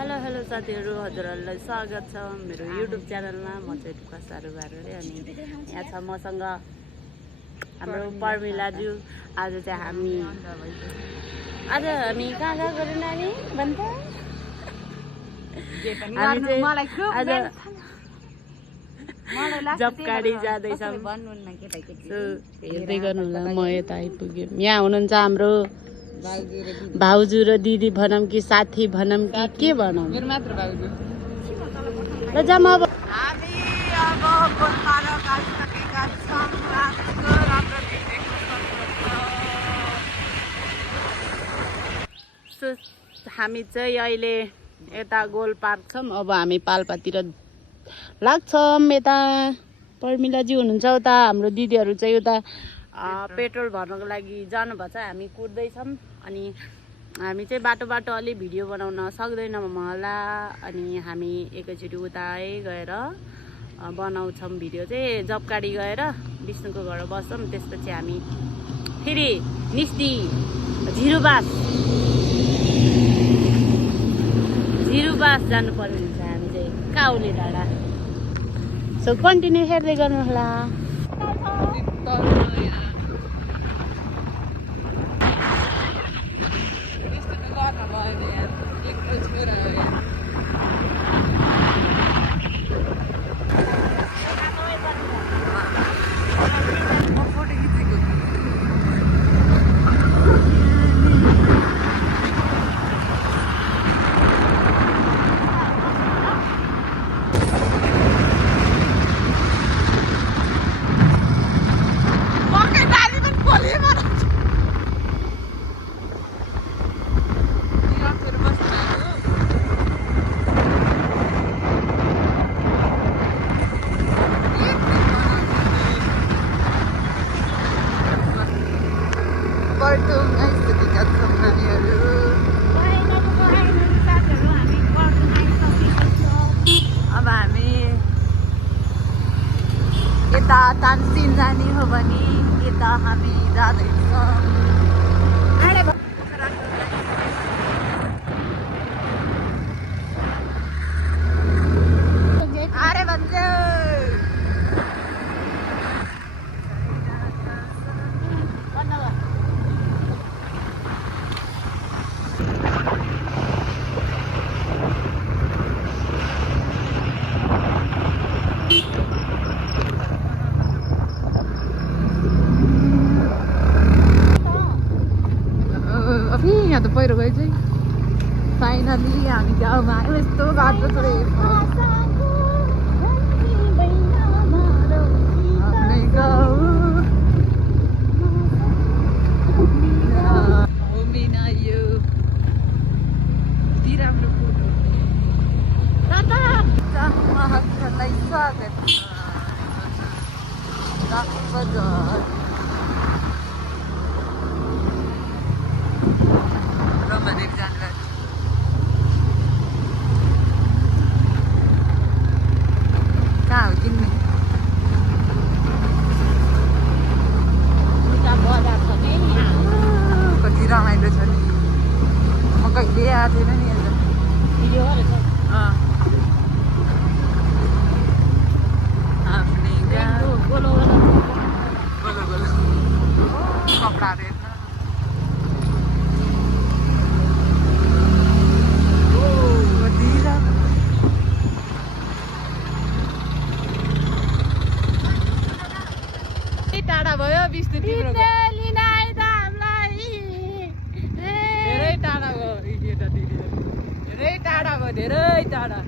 Hello hello साथीहरू, हजुरहरूलाई स्वागत छ मेरो युट्युब च्यानलमा। म चाहिँ टुक्का बारे अनि यहाँ छ मसँग हाम्रो पर्मिलाज्यू। आज चाहिँ हामी कहाँ कहाँ गऱ्यौँ नानी भन्छ? हामी चाहिँ आज जपकाडी जाँदैछौँ। हेर्दै गर्नु होला, म यता आइपुग्यो। यहाँ हुनुहुन्छ हाम्रो भाउजू र दिदी भनौँ कि साथी भनौँ कि के भनौँ? मेरो मात्र भाउजू। ल जाम अब। हामी अब गोलपारा गइसकेका छौँ। राम्रो भ्यू देख्न सक्नुहुन्छ। हामी चाहिँ अहिले यता गोल पार्क छौँ। अब हामी पाल्पातिर लाग्छौँ। यता पर्मिलाजी हुनुहुन्छ उता, हाम्रो दिदीहरू चाहिँ उता पेट्रोल भर्नको लागि जानुभएको छ। हामी कुद्दैछौँ अनि हामी चाहिँ बाटो अलि भिडियो बनाउन सक्दैनौँ होला। अनि हामी एकैचोटि उतै गएर बनाउँछौँ भिडियो चाहिँ। जपकाडी गएर विष्णुको घर बस्छौँ, त्यसपछि हामी फेरि निस्दी झिरुबास जानु पर्ने हुन्छ। हामी चाहिँ काउली डाँडा। सो कन्टिन्यू हेर्दै गर्नुहोला। अब हामी यता तानसिन जाने हो भने यता हामी जाँदैछौँ। अरे भन्छ यहाँ त पहिरो गयो चाहिँ। फाइनली हामी गाउँमा आयौँ। यस्तो बाटो छ स्वागत ब्रह्मदेव जानवर कहाँ हो किन्ने? कति रमाइलो छ नि। म कहिले आएको थिएन नि अन्त भिडियो गरेको छ। आफ्नै गाउँ गोलो कपडाहरू हेर्न। टाढा भयो विष्णु तिम्रो धेरै टाढा भयो। धेरै टाढा भयो, धेरै टाढा।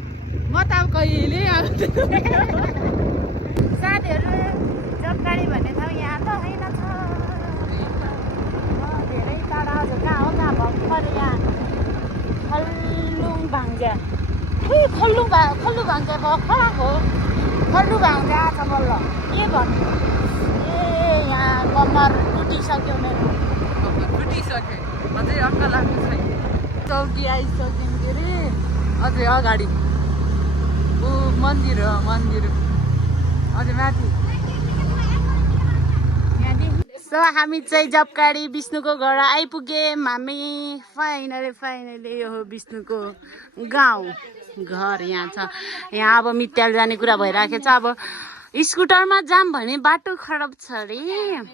म त अब कहिले आउँछु। साथीहरू, जपकाडी भन्ने ठाउँ यहाँ त होइन छ। धेरै टाढा हजुर कहाँ हो? कहाँ भर्खर यहाँ खल्लुङ भाङ्जा भर्खर आएको। खल्लु भाङ्जा आएको छ बल्ल। के भन्नु? यहाँ कम्मर टुटिसक्यो मेरो। टुटिसक्यो, अझै अक्कल आएको छैन। चौकी आइसक्यौँ के अरे, अझै अगाडि ऊ मन्दिर अझै माथि। सो हामी चाहिँ जबकाडी विष्णुको घर आइपुग्यौँ हामी फाइनली यो हो विष्णुको गाउँ घर यहाँ छ। यहाँ अब मित्याल जाने कुरा भइराखेको छ। अब स्कुटरमा जाम भने बाटो खराब छ अरे।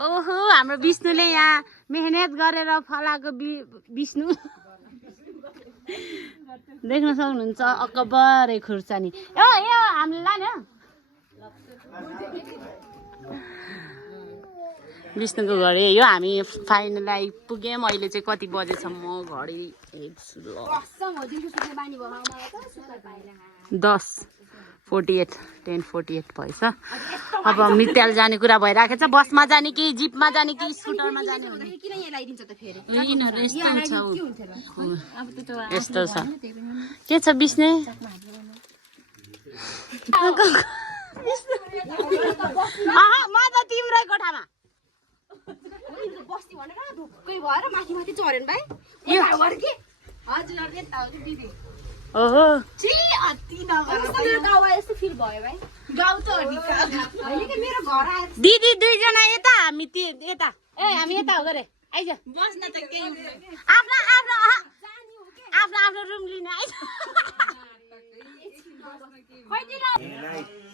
ओहो हाम्रो विष्णुले यहाँ मेहनत गरेर फलाएको विष्णु देख्न सक्नुहुन्छ अकबरै खुर्सानी। यो हामीले लाने विष्णुको घर यो। हामी फाइनल आइपुग्यौँ। अहिले चाहिँ कति बजेसम्म घडी 10:48 भएछ। अब मित्याल जाने कुरा भइरहेको छ। बसमा जाने कि जिपमा जाने कि स्कुटरमा जाने यस्तो छ। के छ विष्णु? म त तिम्रै कोठामा बस्ती भनेर ढुक्कै भएर माथि चढेन भाइ। ओहो दिदी दुईजना यता हामी यता हामी यता हो गरे आइज बस्न त केही आफ्नो रुम लिन आइज।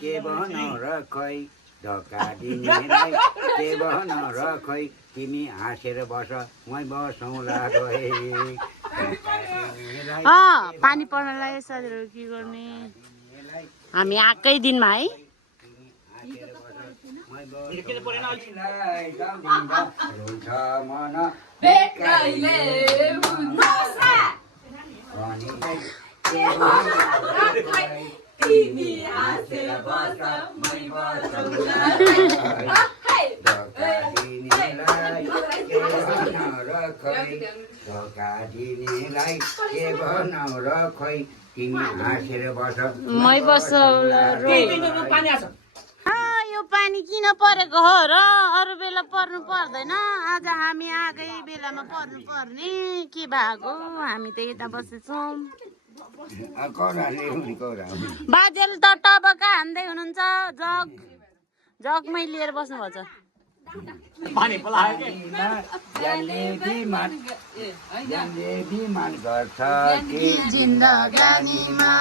के भन र खै धक्का दिनेलाई के भन र खै तिमी हाँसेर बस मै बसौँला गए। पानी पर्नलाई सजिलो के गर्ने। हामी आएकै दिनमा है। मै बसौँला यो पानी किन परेको हो र? अरू बेला पर्नु पर्दैन, आज हामी आएकै बेलामा पर्नु पर्ने के भएको? हामी त यता बसेछौँ। बाजेल त टबका हान्दै हुनुहुन्छ। जगमै लिएर बस्नुभएको छ। जिन्दगानीमा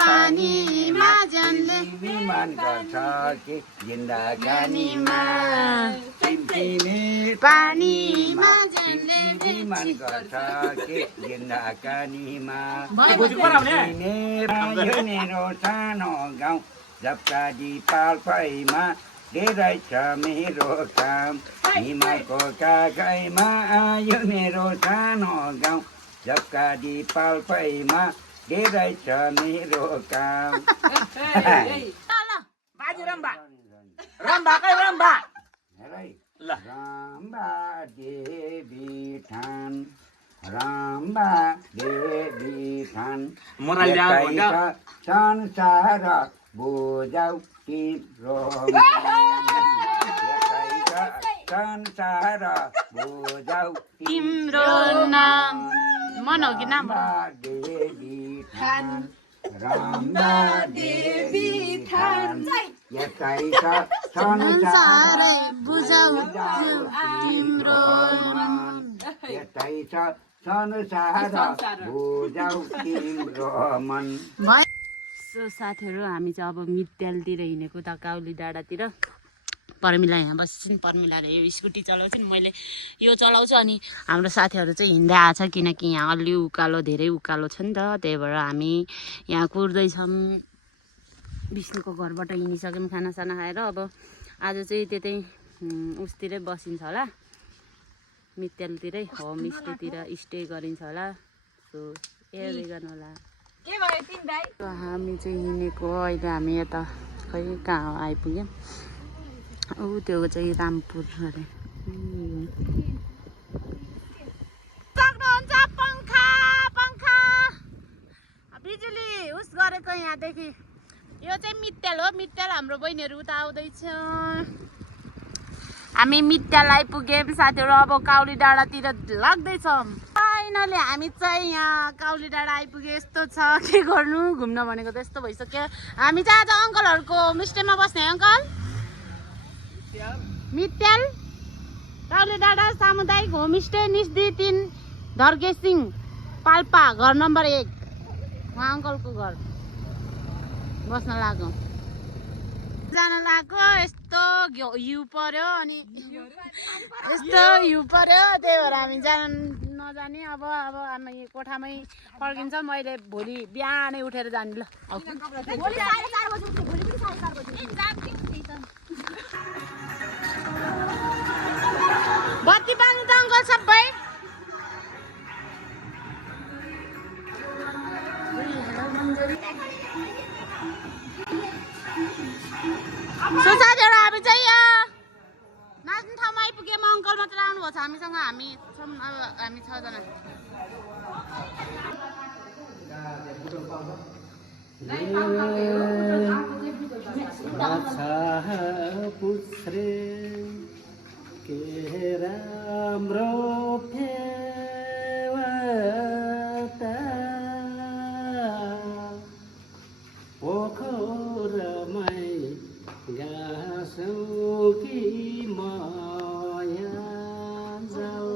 पानीमा जन्ले विमान गर्छ कि जिन्दगानीमा पानीमा जन्ले विमान गर्छ कि जिन्दगानीमा। यो मेरो सानो गाउँ जबकाडी पाल्पाइमा धेरै छ मेरो काम हिमालको काखैमा। यो मेरो सानो गाउँ जबकाडी पाल्पाइमा धेरै छ मेरो काम। रम्बा देवी ठान रम्बा देवी ठान संसार बुझाउ तिम्रो संसार बुझाउ तिम्रो नाम मन हो कि नाम? देवी ठान रम्बा देवी ठान यतै छ संसार बुझाउ तिम्रो मन यतै छ संसार बुझाउ तिम्रो मन। सो साथीहरू हामी चाहिँ अब मित्यालतिर हिँडेको त काउली डाँडातिर। पर्मिला यहाँ बस्छन्। पर्मिलाले यो स्कुटी चलाउँछन्, मैले यो चलाउँछु। अनि हाम्रो साथीहरू चाहिँ हिँड्दै आएको छ किनकि यहाँ अलि उकालो धेरै उकालो छ नि त, त्यही भएर हामी यहाँ कुर्दैछौँ। विष्णुको घरबाट हिँडिसक्यौँ खानासाना खाएर। अब आज चाहिँ त्यतै उसतिरै बसिन्छ होला, मित्यालतिरै होमस्टेतिर स्टे गरिन्छ होला। सो हेर्दै गर्नु होला। हामी चाहिँ हिँडेको अहिले हामी यता खै कहाँ आइपुग्यौँ। त्यो चाहिँ रामपुर अरे। सक्नुहुन्छ पङ्खा बिजुली उस गरेको यहाँदेखि। यो चाहिँ मित्याल हो। मित्याल हाम्रो बहिनीहरू उता आउँदैछ। हामी मित्याल आइपुग्यौँ साथीहरू। अब काउली डाँडातिर लाग्दैछौँ। फाइनली हामी चाहिँ यहाँ काउली डाँडा आइपुग्यो। यस्तो छ के गर्नु, घुम्न भनेको त यस्तो भइसक्यो। हामी चाहिँ आज अङ्कलहरूको होमस्टेमा बस्ने। अङ्कल मित्याल काउली डाँडा सामुदायिक होमस्टे निस्दी 3 धर्केसिङ पाल्पा घर नम्बर 1 उहाँ अङ्कलको घर बस्न लाग्यो जान लाग्यो यस्तो हिउँ पर्यो अनि यस्तो हिउँ पर्यो त्यही भएर हामी जान नजाने अब हामी कोठामै फर्किन्छौँ मैले भोलि बिहानै उठेर जाने ल बत्ती बाल्नु त अङ्कल सबै सो साथीहरू हामी चाहिँ यहाँ नाच्ने ठाउँमा आइपुग्यौँ अङ्कल मात्र आउनुभएको छ हामीसँग हामी छौँ अब हामी 6 जना पुछ्रे के राम्रो फेवाता पोखरमै गाँसौँ कि माया जाऊ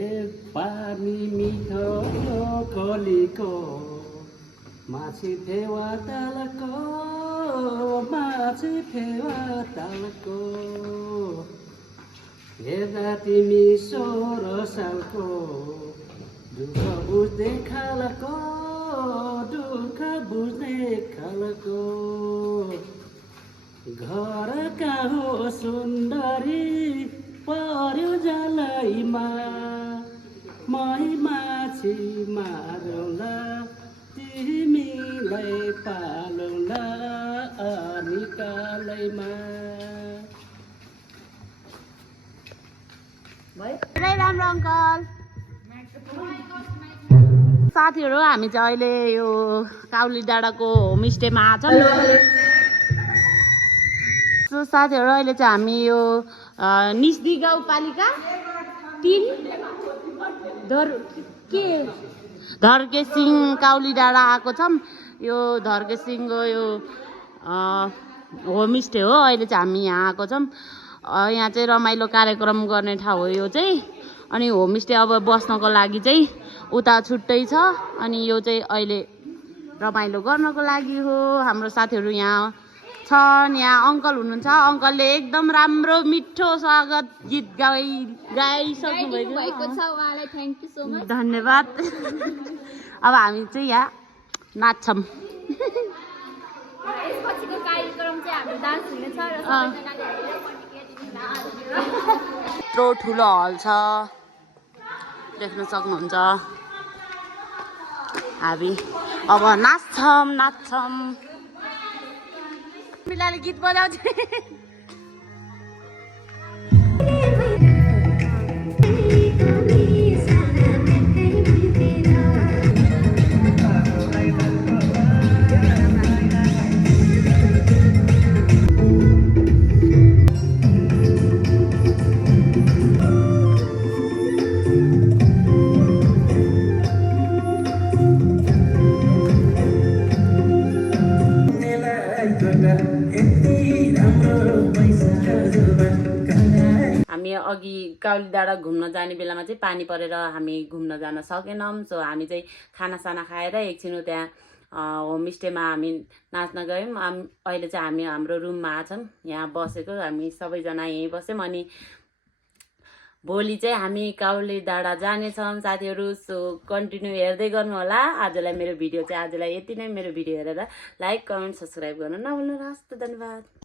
एक पानी मिठो कलीको माछी फेवा तालको माछी फेवा तालको हेर्दा तिमी 16 सालको दुःख बुझ्दै खालको दुःख बुझ्दै खालको घर कहाँ हो सुन्दरी पर्यो जलैमा मै माछी मारौँला तिमीलाई पालौँला निकालैमा धेरै राम्रो अङ्कल साथीहरू हामी चाहिँ अहिले यो काउली डाँडाको होमस्टेमा आछौँ सो साथीहरू अहिले चाहिँ हामी यो निस्दी गाउँपालिका 3 धर्केसिङ काउली डाँडा आएको छौँ यो धर्केसिङको यो होमस्टे हो अहिले चाहिँ हामी यहाँ आएको छौँ यहाँ चाहिँ रमाइलो कार्यक्रम गर्ने ठाउँ हो यो चाहिँ अनि होमस्टे अब बस्नको लागि चाहिँ उता छुट्टै छ अनि यो चाहिँ अहिले रमाइलो गर्नको लागि हो हाम्रो साथीहरू यहाँ छन् यहाँ अङ्कल हुनुहुन्छ अङ्कलले एकदम राम्रो मिठो स्वागत गीत गाइसक्नु भएको छ उहाँलाई थ्याङ्क यू सो मच धन्यवाद अब हामी चाहिँ यहाँ नाच्छौँ यसपछिको कार्यक्रम चाहिँ हाम्रो डान्स हुनेछ र यत्रो ठुलो हल छ देख्न सक्नुहुन्छ हामी अब नाच्छौँ मिलाले गीत बजाउँछ हामी अघि काउली डाँडा घुम्न जाने बेलामा चाहिँ पानी परेर हामी घुम्न जान सकेनौँ सो हामी चाहिँ खानासाना खाएर एकछिन त्यहाँ होमस्टेमा हामी नाच्न गयौँ अहिले चाहिँ हामी हाम्रो रुममा आछौँ यहाँ बसेको हामी सबैजना यहीँ बस्यौँ अनि भोलि चाहिँ हामी काउली डाँडा जानेछौँ साथीहरू सो कन्टिन्यू हेर्दै गर्नु होला आजलाई मेरो भिडियो चाहिँ आजलाई यति नै मेरो भिडियो हेरेर लाइक कमेन्ट सब्सक्राइब गर्न नभुल्नुहोस् धन्यवाद।